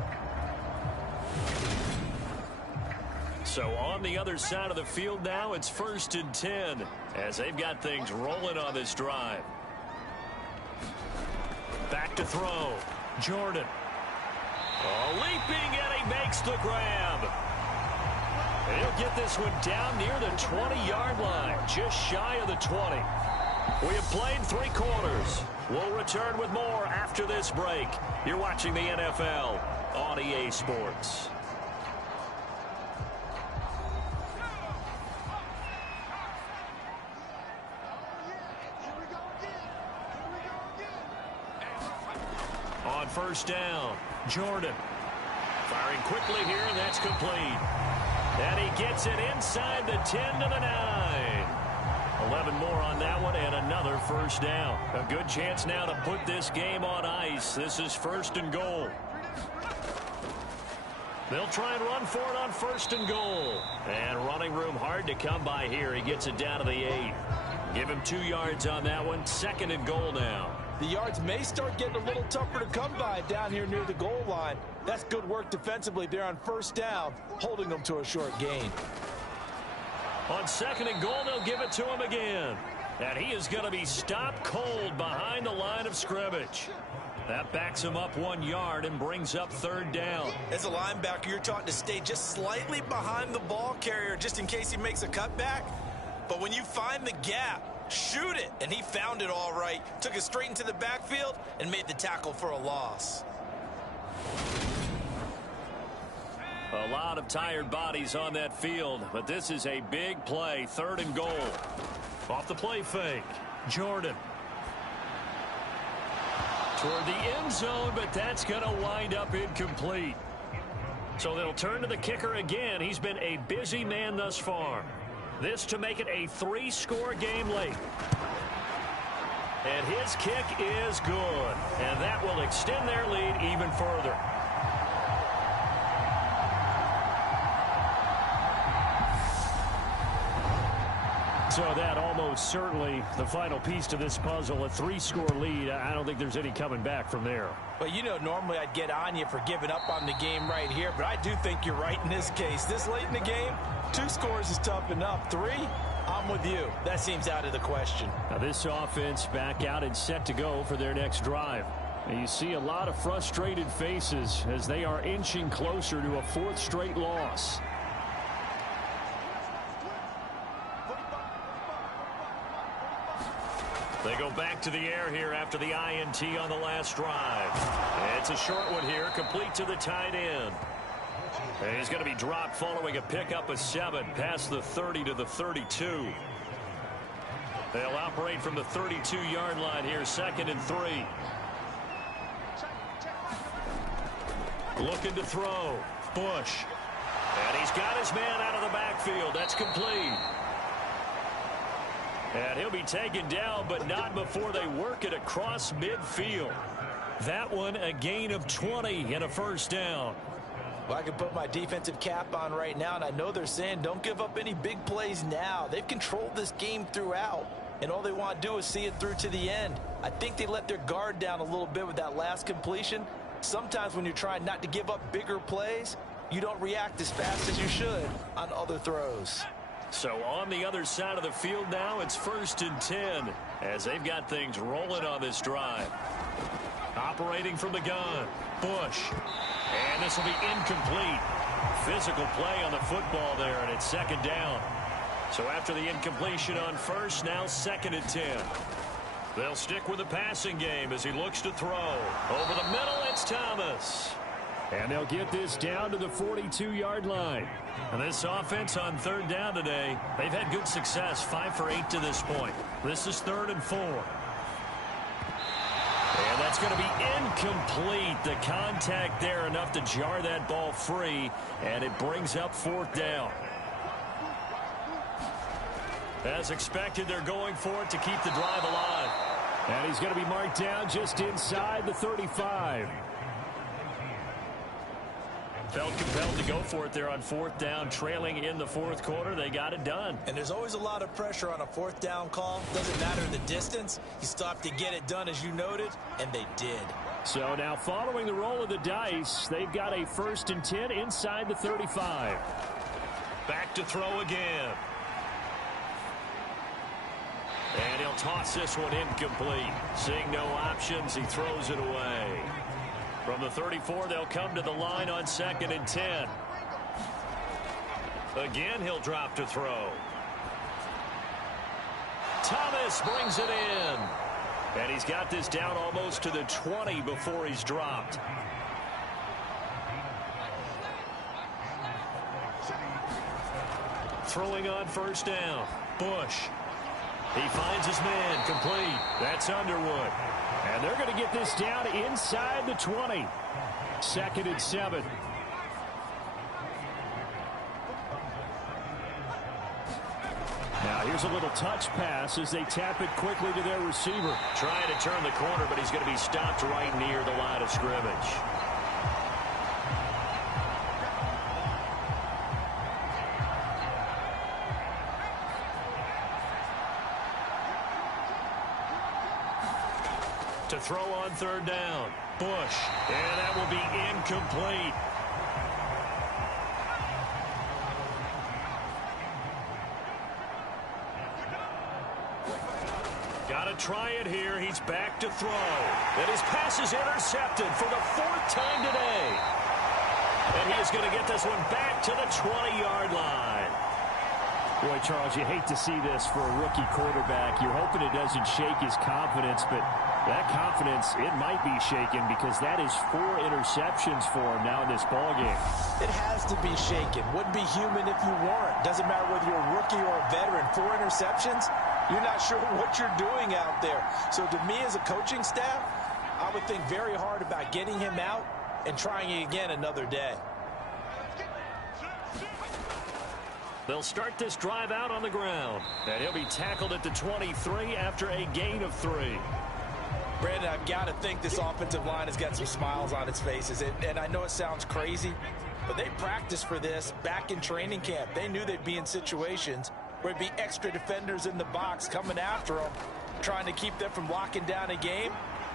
So on the other side of the field now, it's 1st and 10 as they've got things rolling on this drive. Back to throw. Jordan. Oh, leaping, and he makes the grab. And he'll get this one down near the 20-yard line, just shy of the 20. We have played 3 quarters. We'll return with more after this break. You're watching the NFL on EA Sports. On 1st down, Jordan. Firing quickly here, and that's complete. And he gets it inside the 10 to the 9. 11 more on that one, and another 1st down. A good chance now to put this game on ice. This is 1st and goal. They'll try and run for it on 1st and goal. And running room hard to come by here. He gets it down to the 8. Give him 2 yards on that one. 2nd and goal now. The yards may start getting a little tougher to come by down here near the goal line. That's good work defensively there on 1st down, holding them to a short gain. On 2nd and goal, they'll give it to him again. And he is going to be stopped cold behind the line of scrimmage. That backs him up 1 yard and brings up 3rd down. As a linebacker, you're taught to stay just slightly behind the ball carrier just in case he makes a cutback. But when you find the gap, shoot it. And he found it all right. Took it straight into the backfield and made the tackle for a loss. A lot of tired bodies on that field, but this is a big play, 3rd and goal. Off the play fake, Jordan. Toward the end zone, but that's going to wind up incomplete. So they'll turn to the kicker again. He's been a busy man thus far. This to make it a 3-score game late. And his kick is good. And that will extend their lead even further. So that almost certainly the final piece to this puzzle, a 3-score lead. I don't think there's any coming back from there. Well, you know, normally I'd get on you for giving up on the game right here, but I do think you're right in this case. This late in the game, 2 scores is tough enough. 3, I'm with you. That seems out of the question. Now this offense back out and set to go for their next drive. And you see a lot of frustrated faces as they are inching closer to a 4th straight loss. They go back to the air here after the INT on the last drive. It's a short one here, complete to the tight end. And he's going to be dropped following a pickup of 7 past the 30 to the 32. They'll operate from the 32-yard line here, 2nd and 3. Looking to throw. Bush. And he's got his man out of the backfield. That's complete. And he'll be taken down, but not before they work it across midfield. That one a gain of 20 and a 1st down. Well, I can put my defensive cap on right now, and I know they're saying don't give up any big plays now. They've controlled this game throughout, and all they want to do is see it through to the end. I think they let their guard down a little bit with that last completion. Sometimes when you're trying not to give up bigger plays, you don't react as fast as you should on other throws. So on the other side of the field now, it's 1st and 10 as they've got things rolling on this drive. Operating from the gun, Bush. And this will be incomplete. Physical play on the football there, and it's 2nd down. So after the incompletion on 1st, now 2nd and 10. They'll stick with the passing game as he looks to throw. Over the middle, it's Thomas. And they'll get this down to the 42-yard line. And this offense on 3rd down today, they've had good success, 5 for 8 to this point. This is 3rd and 4. And that's going to be incomplete. The contact there enough to jar that ball free, and it brings up 4th down. As expected, they're going for it to keep the drive alive. And he's going to be marked down just inside the 35. Felt compelled to go for it there on 4th down, trailing in the 4th quarter. They got it done. And there's always a lot of pressure on a 4th down call. Doesn't matter the distance. You stop to get it done, as you noted, and they did. So now following the roll of the dice, they've got a 1st and 10 inside the 35. Back to throw again. And he'll toss this one incomplete. Seeing no options, he throws it away. From the 34, they'll come to the line on 2nd and 10. Again, he'll drop to throw. Thomas brings it in. And he's got this down almost to the 20 before he's dropped. Throwing on 1st down. Bush. He finds his man, complete. That's Underwood. And they're going to get this down inside the 20. 2nd and 7. Now here's a little touch pass as they tap it quickly to their receiver. Trying to turn the corner, but he's going to be stopped right near the line of scrimmage. To throw on 3rd down. Bush. And that will be incomplete. Got to try it here. He's back to throw. And his pass is intercepted for the 4th time today. And he is going to get this one back to the 20-yard line. Boy, Charles, you hate to see this for a rookie quarterback. You're hoping it doesn't shake his confidence, but that confidence, it might be shaken because that is 4 interceptions for him now in this ballgame. It has to be shaken. Wouldn't be human if you weren't. Doesn't matter whether you're a rookie or a veteran. 4 interceptions, you're not sure what you're doing out there. So to me as a coaching staff, I would think very hard about getting him out and trying it again another day. They'll start this drive out on the ground. And he'll be tackled at the 23 after a gain of 3. Brandon, I've got to think this offensive line has got some smiles on its faces. And I know it sounds crazy, but they practiced for this back in training camp. They knew they'd be in situations where it'd be extra defenders in the box coming after them, trying to keep them from locking down a game.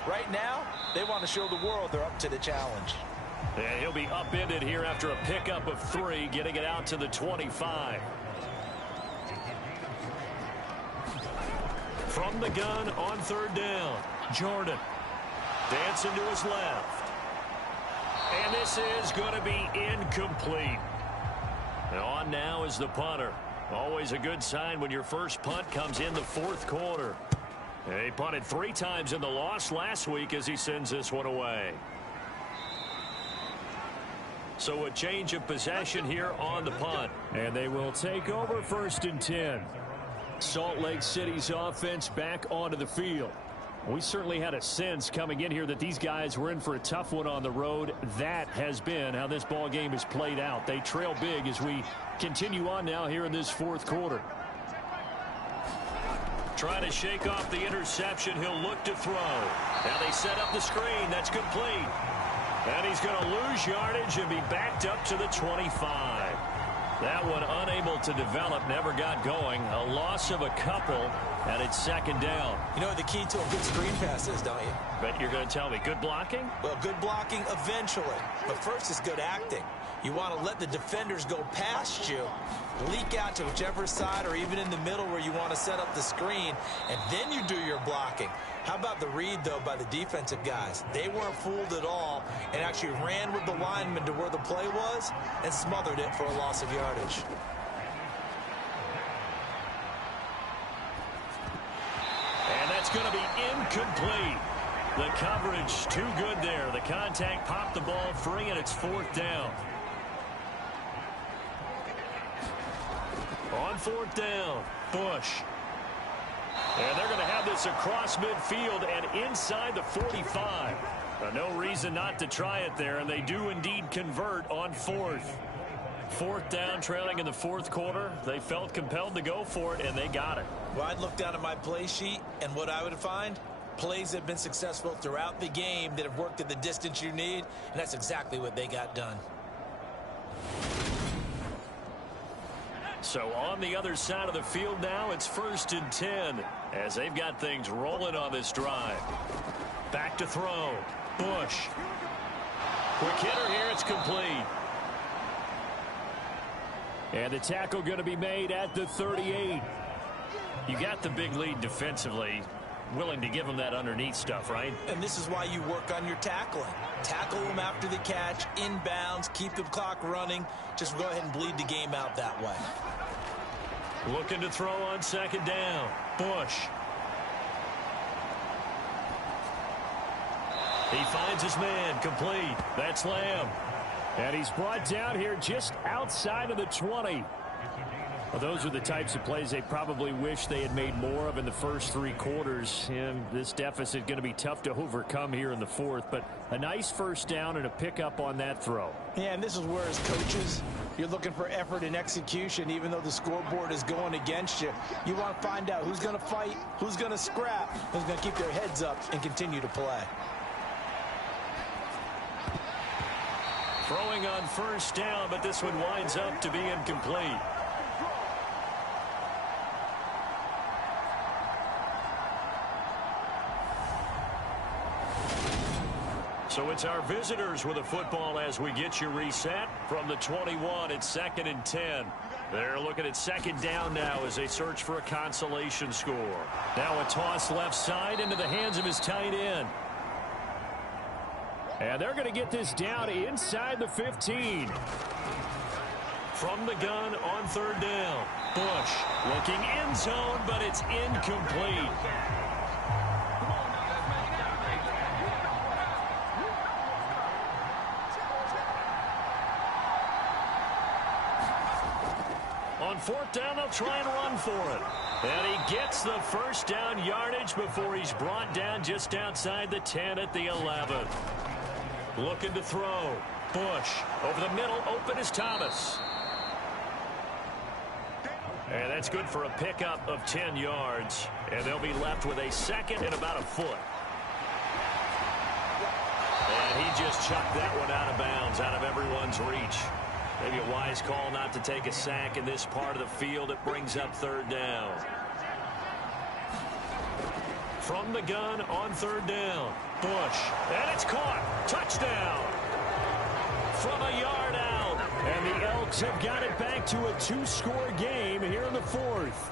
Right now, they want to show the world they're up to the challenge. And he'll be upended here after a pickup of 3, getting it out to the 25. From the gun on 3rd down, Jordan dancing to his left. And this is going to be incomplete. And on now is the punter. Always a good sign when your first punt comes in the 4th quarter. And he punted 3 times in the loss last week as he sends this one away. So a change of possession here on the punt. And they will take over 1st and 10. Salt Lake City's offense back onto the field. We certainly had a sense coming in here that these guys were in for a tough one on the road. That has been how this ball game has played out. They trail big as we continue on now here in this 4th quarter. Trying to shake off the interception. He'll look to throw. Now they set up the screen. That's complete. And he's going to lose yardage and be backed up to the 25. That one unable to develop, never got going. A loss of a couple, and it's 2nd down. You know what the key to a good screen pass is, don't you? Bet you're going to tell me good blocking? Well, good blocking eventually. But first is good acting. You want to let the defenders go past you, leak out to whichever side or even in the middle where you want to set up the screen, and then you do your blocking. How about the read, though, by the defensive guys? They weren't fooled at all and actually ran with the lineman to where the play was and smothered it for a loss of yardage. And that's going to be incomplete. The coverage too good there. The contact popped the ball free, and it's 4th down. On 4th down, Bush. And they're going to have this across midfield and inside the 45. No reason not to try it there, and they do indeed convert on 4th. 4th down, trailing in the 4th quarter. They felt compelled to go for it, and they got it. Well, I'd look down at my play sheet, and what I would find, plays that have been successful throughout the game that have worked at the distance you need, and that's exactly what they got done. So on the other side of the field now, it's 1st and 10 as they've got things rolling on this drive. Back to throw. Bush. Quick hitter here. It's complete. And the tackle going to be made at the 38. You got the big lead defensively. Willing to give them that underneath stuff, right? And this is why you work on your tackling. Tackle them after the catch, inbounds, keep the clock running. Just go ahead and bleed the game out that way. Looking to throw on 2nd down. Bush. He finds his man, complete. That's Lamb. And he's brought down here just outside of the 20. Well, those are the types of plays they probably wish they had made more of in the first 3 quarters. And this deficit going to be tough to overcome here in the 4th. But a nice 1st down and a pickup on that throw. Yeah, and this is where as coaches, you're looking for effort and execution. Even though the scoreboard is going against you, you want to find out who's going to fight, who's going to scrap, who's going to keep their heads up and continue to play. Throwing on 1st down, but this one winds up to be incomplete. So it's our visitors with a football as we get you reset from the 21. It's 2nd and 10. They're looking at 2nd down now as they search for a consolation score. Now a toss left side into the hands of his tight end. And they're going to get this down inside the 15. From the gun on third down. Bush looking end zone, but it's incomplete. On fourth down, they'll try and run for it. And he gets the first down yardage before he's brought down just outside the 10 at the 11. Looking to throw. Bush over the middle, open is Thomas. And that's good for a pickup of 10 yards. And they'll be left with a second and about a foot. And he just chucked that one out of bounds, out of everyone's reach. Maybe a wise call not to take a sack in this part of the field. It brings up third down. From the gun on third down. Bush. And it's caught. Touchdown. From a yard out. And the Elks have got it back to a two-score game here in the fourth.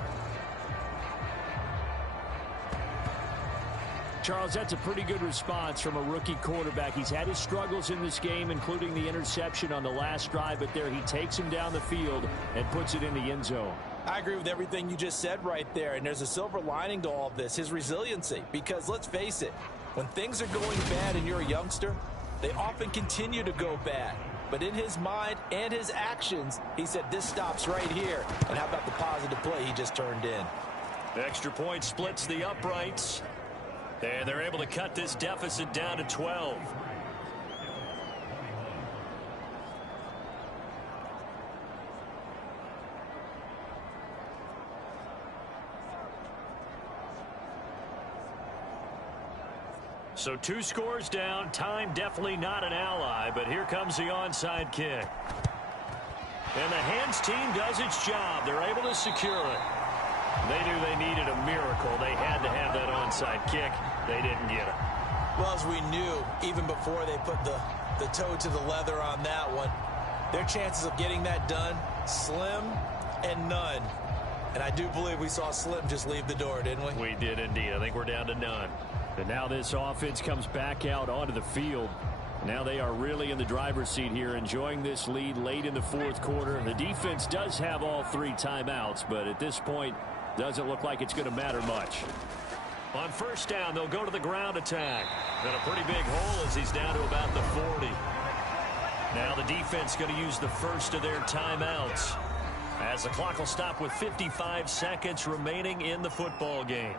Charles, that's a pretty good response from a rookie quarterback. He's had his struggles in this game, including the interception on the last drive, but there he takes him down the field and puts it in the end zone. I agree with everything you just said right there, and there's a silver lining to all of this, his resiliency. Because let's face it, when things are going bad and you're a youngster, they often continue to go bad. But in his mind and his actions, he said this stops right here. And how about the positive play he just turned in? The extra point splits the uprights. And they're able to cut this deficit down to 12. So 2 scores down. Time definitely not an ally, but here comes the onside kick. And the hands team does its job. They're able to secure it. They knew they needed a miracle. They had to have that onside kick. They didn't get it. Well, as we knew, even before they put the toe to the leather on that one, their chances of getting that done, slim and none. And I do believe we saw Slim just leave the door, didn't we? We did indeed. I think we're down to none. And now this offense comes back out onto the field. Now they are really in the driver's seat here, enjoying this lead late in the fourth quarter. The defense does have all 3 timeouts, but at this point, doesn't look like it's going to matter much. On first down, they'll go to the ground attack. Got a pretty big hole as he's down to about the 40. Now the defense going to use the first of their timeouts, as the clock will stop with 55 seconds remaining in the football game.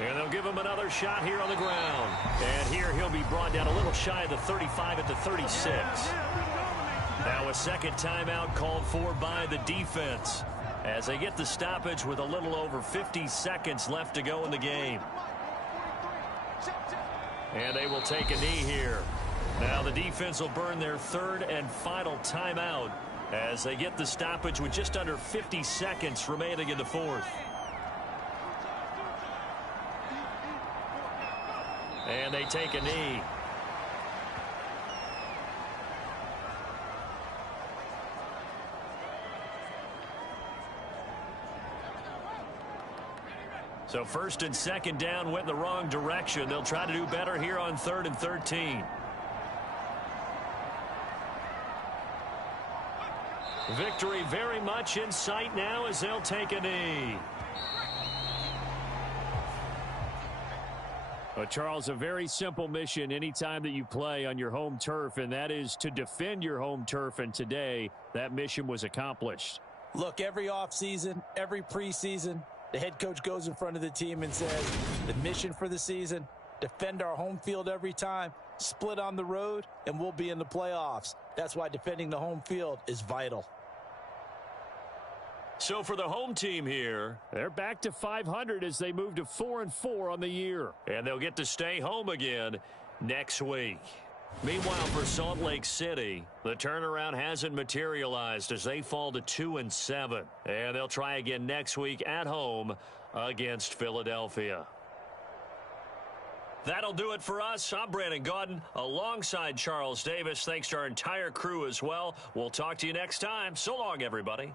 And they'll give him another shot here on the ground. And here he'll be brought down a little shy of the 35 at the 36. Now a second timeout called for by the defense as they get the stoppage with a little over 50 seconds left to go in the game. And they will take a knee here. Now the defense will burn their third and final timeout as they get the stoppage with just under 50 seconds remaining in the fourth. And they take a knee. So first and second down went in the wrong direction. They'll try to do better here on 3rd and 13. Victory very much in sight now as they'll take a knee. Well, Charles, a very simple mission anytime that you play on your home turf, and that is to defend your home turf. And today, that mission was accomplished. Look, every offseason, every preseason, the head coach goes in front of the team and says, the mission for the season, defend our home field every time, split on the road, and we'll be in the playoffs. That's why defending the home field is vital. So for the home team here, they're back to 500 as they move to 4-4 on the year. And they'll get to stay home again next week. Meanwhile, for Salt Lake City, the turnaround hasn't materialized as they fall to 2-7. And they'll try again next week at home against Philadelphia. That'll do it for us. I'm Brandon Gaudin alongside Charles Davis. Thanks to our entire crew as well. We'll talk to you next time. So long, everybody.